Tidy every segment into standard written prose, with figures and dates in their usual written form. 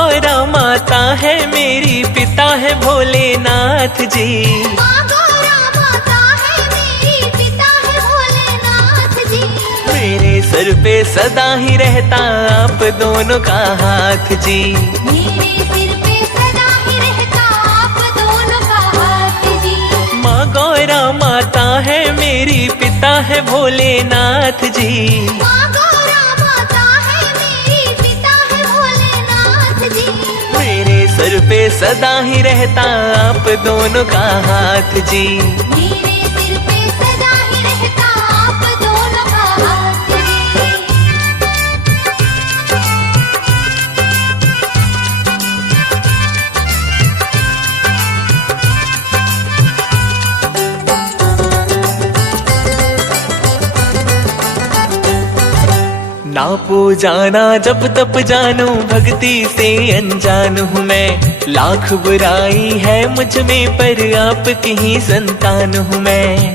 गौरा माता है मेरी, पिता है भोलेनाथ जी। माँ गौरा माता है मेरी, पिता है भोलेनाथ जी। मेरे सर पे सदा ही रहता आप दोनों का हाथ जी। मेरे सिर पे सदा ही रहता आप दोनों का हाथ जी। माँ गौरा माता है मेरी, पिता है भोलेनाथ जी। माँ गौरा माता है मेरी, पिता है भोलेनाथ जी। मेरे सर पे सदा ही रहता आप दोनों का हाथ जी। मेरे सिर पे सदा ही रहता आप दोनों का हाथ जी। ना पूजा ना जब तप जानू, भक्ति से अनजान हूँ मैं। लाख बुराई है मुझ में पर आपकी ही संतान हूँ मैं।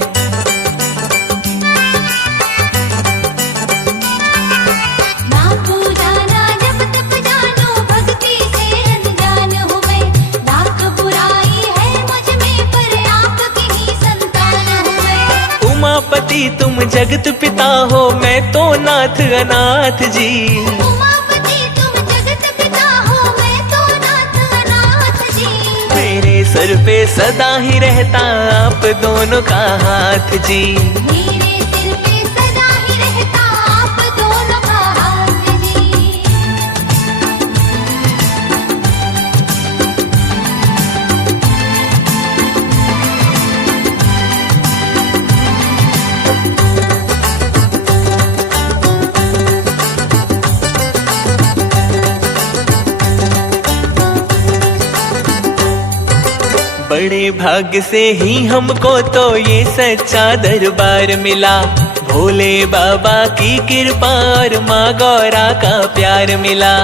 ना पूजा ना जब तप जानो, भक्ति से अनजान हूँ मैं। लाख बुराई है मुझ में पर आपकी ही संतान हूँ मैं। उमापति तुम जगत पिता हो, मैं तो नाथ अनाथ जी। उमापति तुम जगत पिता हो, मैं तो नाथ अनाथ जी। मेरे सर पे सदा ही रहता आप दोनों का हाथ जी। मेरे सिर पे सदा ही रहता आप दोनों का हाथ जी। बड़े भाग्य से ही हमको तो ये सच्चा दरबार मिला। भोले बाबा की कृपा और माँ गौरा का प्यार मिला।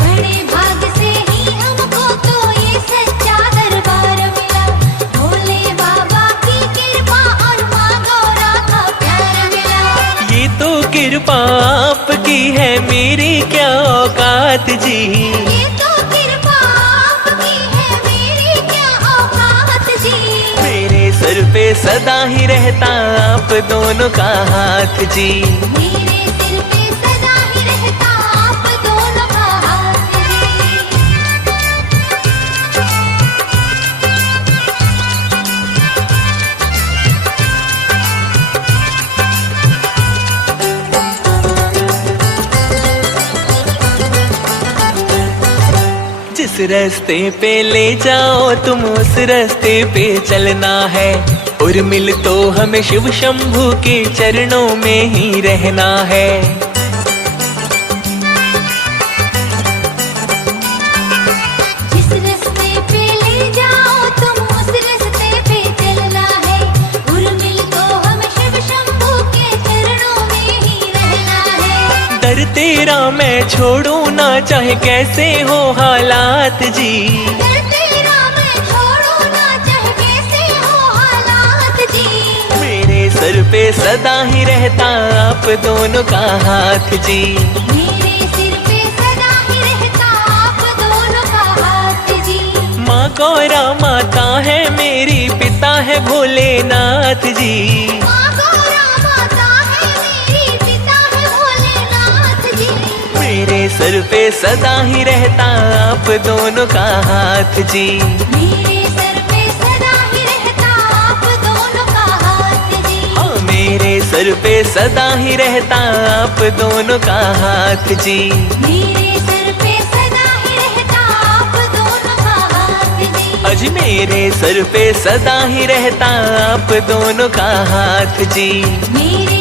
बड़े भाग से ही हमको तो ये सच्चा दरबार मिला। भोले बाबा की कृपा और माँ गौरा का प्यार मिला। ये तो कृपा आपकी है, मेरी क्या औकात जी। ये तो कृपा आपकी है, मेरी क्या औकात जी। मेरे सर पे सदा ही रहता आप दोनों का हाथ जी। मेरे सिर पे सदा ही रहता आप दोनों का हाथ जी। जिस रास्ते पे ले जाओ तुम उस रास्ते पे चलना है। और मिल तो हमें शिव शंभू के चरणों में ही रहना है। जिस रास्ते पे ले जाओ तुम उस रास्ते पे चलना है। उर्मिल तो हम शिव शंभू के चरणों में ही रहना है। दर तेरा मैं छोड़ू ना, चाहे कैसे हो हालात जी। दर तेरा मैं छोड़ू ना, चाहे कैसे हो हालात जी। मेरे सर पे सदा ही रहता आप दोनों का हाथ जी। मेरे सिर पे सदा ही रहता आप दोनों का हाथ जी। माँ गौरा माता है मेरी, पिता है भोलेनाथ जी। माँ गौरा माता है मेरी, पिता है भोलेनाथ जी। मेरे सर पे सदा ही रहता आप दोनों का हाथ जी। मेरे सर पे सदा ही रहता आप दोनों का हाथ जी। हाँ, मेरे सर पे सदा ही रहता आप दोनों का हाथ जी। मेरे सर पे सदा ही रहता आप दोनों का हाथ जी। अज मेरे सर पे सदा ही रहता आप दोनों का हाथ जी। मेरे